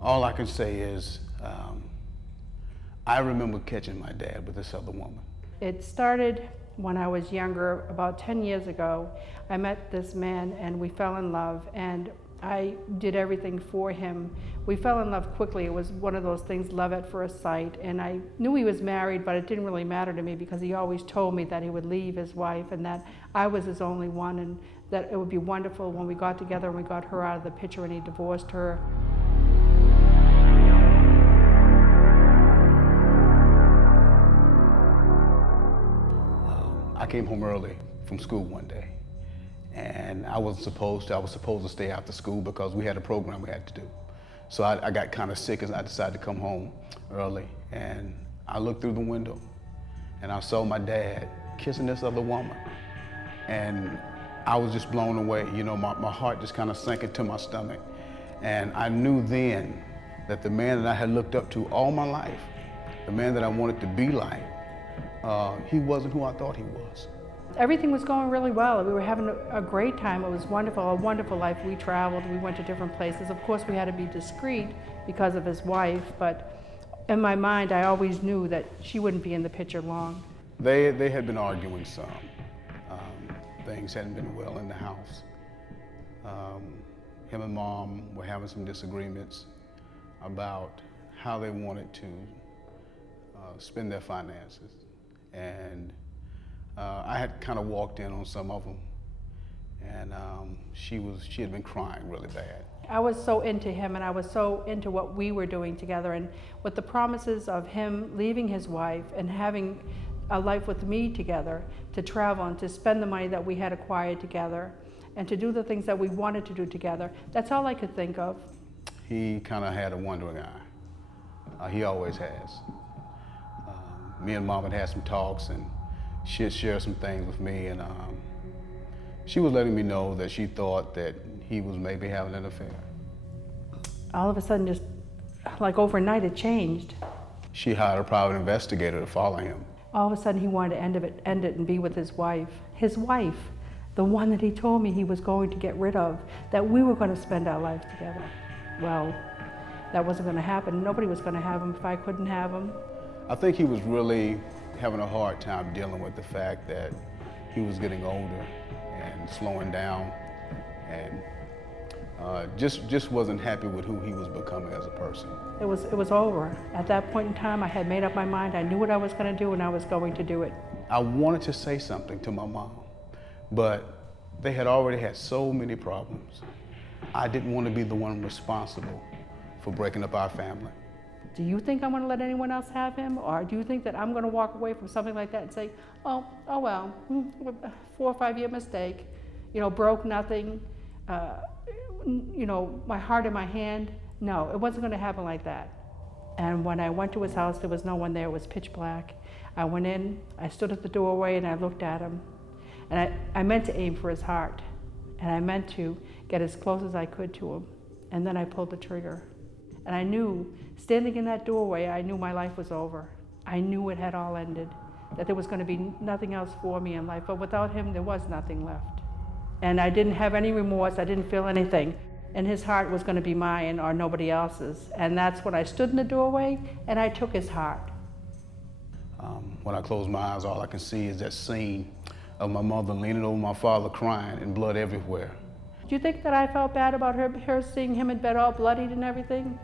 All I can say is I remember catching my dad with this other woman. It started when I was younger, about 10 years ago. I met this man and we fell in love, and I did everything for him. We fell in love quickly. It was one of those things, love at first sight. And I knew he was married, but it didn't really matter to me because he always told me that he would leave his wife and that I was his only one, and that it would be wonderful when we got together and we got her out of the picture and he divorced her. I came home early from school one day, and I was supposed to stay after school because we had a program we had to do. So I got kind of sick and I decided to come home early, and I looked through the window and I saw my dad kissing this other woman, and I was just blown away. You know, my heart just kind of sank into my stomach, and I knew then that the man that I had looked up to all my life, the man that I wanted to be like, he wasn't who I thought he was. Everything was going really well. We were having a great time. It was wonderful, a wonderful life. We traveled, we went to different places. Of course, we had to be discreet because of his wife, but in my mind, I always knew that she wouldn't be in the picture long. They had been arguing some. Things hadn't been well in the house. Him and Mom were having some disagreements about how they wanted to spend their finances. And I had kind of walked in on some of them, and she had been crying really bad. I was so into him, and I was so into what we were doing together, and with the promises of him leaving his wife and having a life with me together, to travel and to spend the money that we had acquired together and to do the things that we wanted to do together. That's all I could think of. He kind of had a wandering eye. He always has. Me and Mom had some talks, and she had shared some things with me, and she was letting me know that she thought that he was maybe having an affair. All of a sudden, just like overnight, it changed. She hired a private investigator to follow him. All of a sudden, he wanted to end it and be with his wife. His wife, the one that he told me he was going to get rid of, that we were going to spend our lives together. Well, that wasn't going to happen. Nobody was going to have him if I couldn't have him. I think he was really having a hard time dealing with the fact that he was getting older and slowing down, and just wasn't happy with who he was becoming as a person. It was over. At that point in time, I had made up my mind. I knew what I was going to do, and I was going to do it. I wanted to say something to my mom, but they had already had so many problems. I didn't want to be the one responsible for breaking up our family. Do you think I'm going to let anyone else have him? Or do you think that I'm going to walk away from something like that and say, oh well, 4 or 5 year mistake, you know, broke nothing, you know, my heart in my hand? No, it wasn't going to happen like that. And when I went to his house, there was no one there. It was pitch black. I went in, I stood at the doorway, and I looked at him. And I meant to aim for his heart. And I meant to get as close as I could to him. And then I pulled the trigger. And I knew, standing in that doorway, I knew my life was over. I knew it had all ended, that there was going to be nothing else for me in life. But without him, there was nothing left. And I didn't have any remorse. I didn't feel anything. And his heart was going to be mine or nobody else's. And that's when I stood in the doorway and I took his heart. When I close my eyes, all I can see is that scene of my mother leaning over my father crying and blood everywhere. Do you think that I felt bad about her seeing him in bed all bloodied and everything?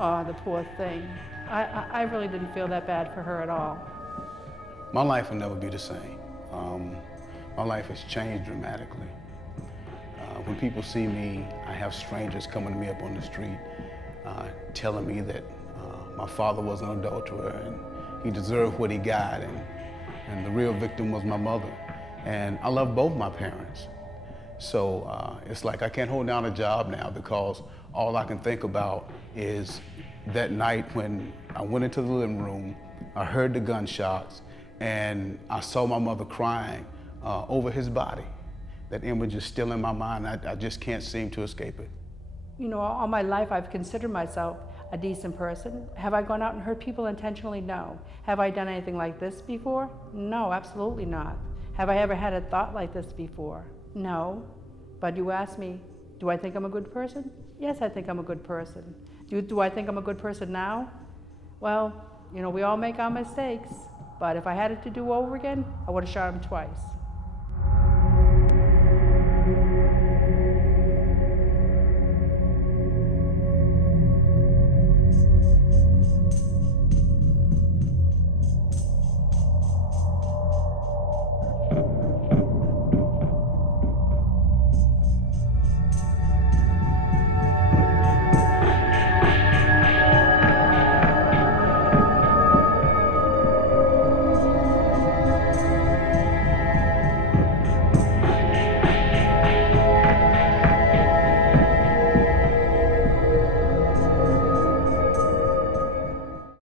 Oh, the poor thing. I really didn't feel that bad for her at all. My life will never be the same. My life has changed dramatically. When people see me, I have strangers coming to me up on the street telling me that my father was an adulterer and he deserved what he got, and the real victim was my mother. And I love both my parents. So it's like I can't hold down a job now because all I can think about is that night when I went into the living room, I heard the gunshots, and I saw my mother crying over his body. That image is still in my mind. I just can't seem to escape it. You know, all my life I've considered myself a decent person. Have I gone out and hurt people intentionally? No. Have I done anything like this before? No, absolutely not. Have I ever had a thought like this before? No. But you ask me, do I think I'm a good person? Yes, I think I'm a good person. Do I think I'm a good person now? Well, you know, we all make our mistakes, but if I had it to do over again, I would have shot him twice.